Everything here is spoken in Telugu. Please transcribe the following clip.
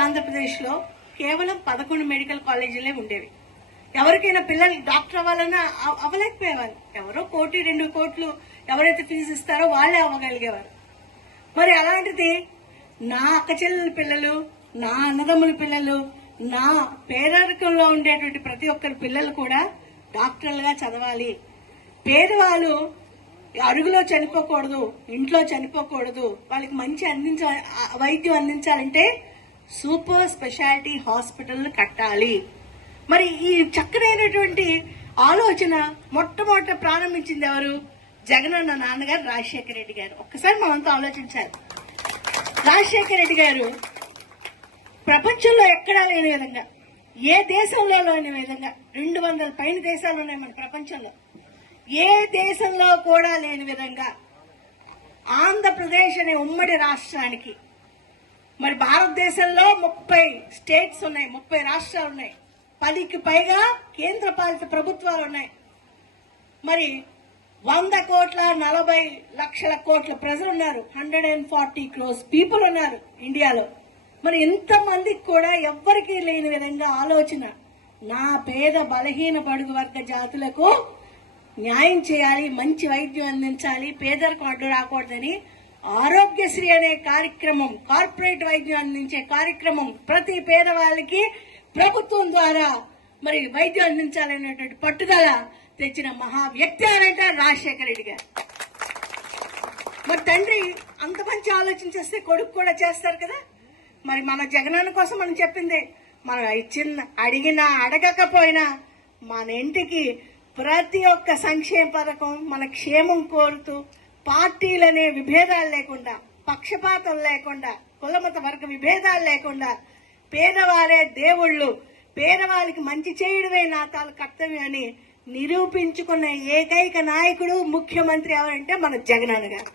ఆంధ్రప్రదేశ్లో కేవలం పదకొండు మెడికల్ కాలేజీలే ఉండేవి. ఎవరికైనా పిల్లలు డాక్టర్ అవ్వాలన్నా అవ- అవ్వలేకపోయేవారు. ఎవరో కోటి రెండు కోట్లు ఎవరైతే ఫీజు ఇస్తారో వాళ్ళే అవ్వగలిగేవారు. మరి అలాంటిది నా అక్క చెల్లెల పిల్లలు నా అన్నదమ్ముల పిల్లలు నా పేదరికంలో ఉండేటువంటి ప్రతి ఒక్కరి పిల్లలు కూడా డాక్టర్లుగా చదవాలి. పేదవాళ్ళు అరుగులో చనిపోకూడదు ఇంట్లో చనిపోకూడదు వాళ్ళకి మంచి అందించ వైద్యం అందించాలంటే సూపర్ స్పెషాలిటీ హాస్పిటల్ కట్టాలి. మరి ఈ చక్కనైనటువంటి ఆలోచన మొట్టమొదట ప్రారంభించింది ఎవరు? జగనన్న నాన్నగారు రాజశేఖర రెడ్డి గారు. ఒక్కసారి మనంతా ఆలోచించారు. రాజశేఖర రెడ్డి గారు ప్రపంచంలో ఎక్కడా లేని విధంగా ఏ దేశంలో లేని విధంగా రెండు వందల పైన దేశాలు ఉన్నాయి మన ప్రపంచంలో ఏ దేశంలో కూడా లేని విధంగా ఆంధ్రప్రదేశ్ అనే ఉమ్మడి రాష్ట్రానికి మరి భారతదేశంలో ముప్పై స్టేట్స్ ఉన్నాయి ముప్పై రాష్ట్రాలు ఉన్నాయి. పదికి పైగా కేంద్ర పాలిత ప్రభుత్వాలు ఉన్నాయి. మరి వంద కోట్ల నలభై లక్షల కోట్ల ప్రజలు ఉన్నారు hundred and forty crores people ఉన్నారు ఇండియాలో. మరి ఇంతమందికి కూడా ఎవ్వరికీ లేని విధంగా ఆలోచన. నా పేద బలహీన బడుగు వర్గ జాతులకు న్యాయం చేయాలి మంచి వైద్యం అందించాలి పేదరికం అడ్డు రాకూడదని ఆరోగ్యశ్రీ అనే కార్యక్రమం కార్పొరేట్ వైద్యం అందించే కార్యక్రమం ప్రతి పేదవాళ్ళకి ప్రభుత్వం ద్వారా మరి వైద్యం అందించాలనేటువంటి పట్టుదల తెచ్చిన మహా వ్యక్తి అంటే రాజశేఖర రెడ్డి గారు. మరి తండ్రి అంత మంచి ఆలోచన చేస్తే కొడుకు కూడా చేస్తారు కదా? మరి మన జగనన్న కోసం మనం చెప్పింది మనం ఇచ్చిన అడిగినా అడగకపోయినా మన ఇంటికి ప్రతి ఒక్క సంక్షేమ పథకం మన క్షేమం కోరుతూ పార్టీలనే విభేదాలు లేకుండా పక్షపాతం లేకుండా కులమత వర్గ విభేదాలు లేకుండా పేదవారే దేవుళ్ళు. పేదవారికి మంచి చేయడమే నా తాను కర్తవ్యం అని నిరూపించుకున్న ఏకైక నాయకుడు ముఖ్యమంత్రి ఎవరంటే మన జగనన్న గారు.